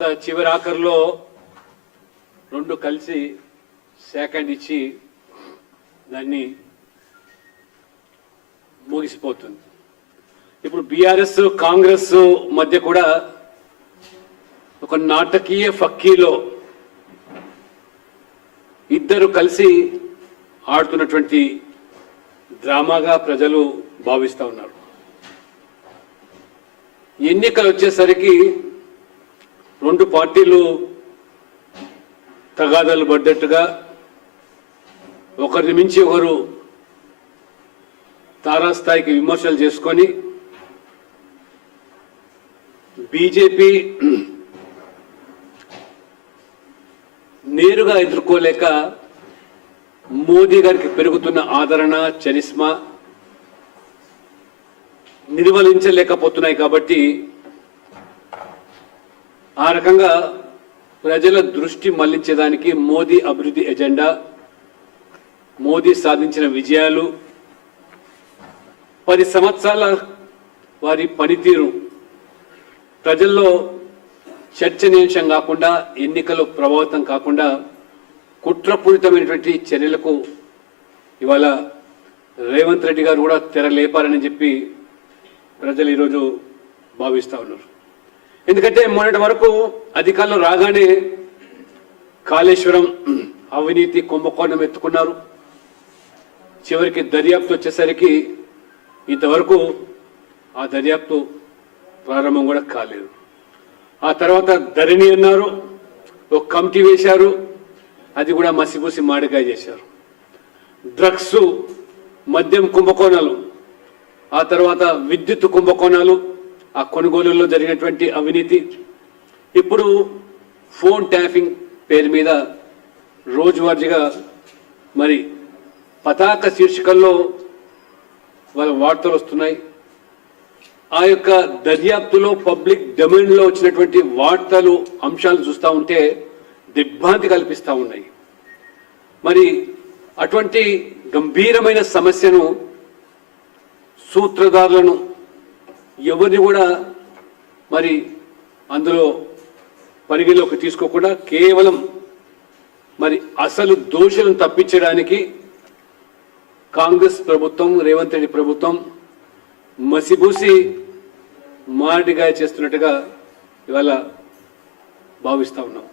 చివరి ఆఖరిలో రెండు కలిసి సెకండ్ ఇచ్చి దాన్ని ముగిసిపోతుంది. ఇప్పుడు బీఆర్ఎస్ కాంగ్రెస్ మధ్య కూడా ఒక నాటకీయ ఫక్కీలో ఇద్దరు కలిసి ఆడుతున్నటువంటి డ్రామాగా ప్రజలు భావిస్తూ ఉన్నారు. ఎన్నికలు వచ్చేసరికి రెండు పార్టీలు తగాదాలు పడ్డట్టుగా ఒకరిని మించి ఒకరు తారాస్థాయికి విమర్శలు చేసుకొని బీజేపీ నేరుగా ఎదుర్కోలేక మోదీ గారికి పెరుగుతున్న ఆదరణ చరిస్మా నిర్వహించలేకపోతున్నాయి కాబట్టి ఆ రకంగా ప్రజల దృష్టి మళ్ళించేదానికి మోదీ అభివృద్ధి ఎజెండా మోదీ సాధించిన విజయాలు పది సంవత్సరాల వారి పనితీరు ప్రజల్లో చర్చనీయాంశం కాకుండా ఎన్నికలు ప్రభావితం కాకుండా కుట్రపూరితమైనటువంటి చర్యలకు ఇవాళ రేవంత్ రెడ్డి గారు కూడా తెరలేపారని చెప్పి ప్రజలు ఈరోజు భావిస్తూ ఉన్నారు. ఎందుకంటే మొన్నటి వరకు అధికారులు రాగానే కాళేశ్వరం అవినీతి కుంభకోణం ఎత్తుకున్నారు. చివరికి దర్యాప్తు వచ్చేసరికి ఇంతవరకు ఆ దర్యాప్తు ప్రారంభం కూడా కాలేదు. ఆ తర్వాత ధరణి అన్నారు ఒక కమిటీ వేశారు అది కూడా మసిపూసి మాడికాయ చేశారు. డ్రగ్స్ మద్యం కుంభకోణాలు ఆ తర్వాత విద్యుత్ కుంభకోణాలు ఆ కొనుగోలులో జరిగినటువంటి అవినీతి. ఇప్పుడు ఫోన్ ట్యాపింగ్ పేరు మీద రోజువారీగా మరి పతాక శీర్షికల్లో వాళ్ళ వార్తలు వస్తున్నాయి. ఆ యొక్క దర్యాప్తులో పబ్లిక్ డొమైన్లో వచ్చినటువంటి వార్తలు అంశాలు చూస్తూ ఉంటే దిగ్భ్రాంతి కల్పిస్తూ ఉన్నాయి. మరి అటువంటి గంభీరమైన సమస్యను సూత్రధారులను ఎవరిని కూడా మరి అందులో పరిగణలోకి తీసుకోకుండా కేవలం మరి అసలు దోషులను తప్పించడానికి కాంగ్రెస్ ప్రభుత్వం రేవంత్ రెడ్డి ప్రభుత్వం మసిబూసి మాటిగా చేస్తున్నట్టుగా ఇవాళ భావిస్తూ ఉన్నాం.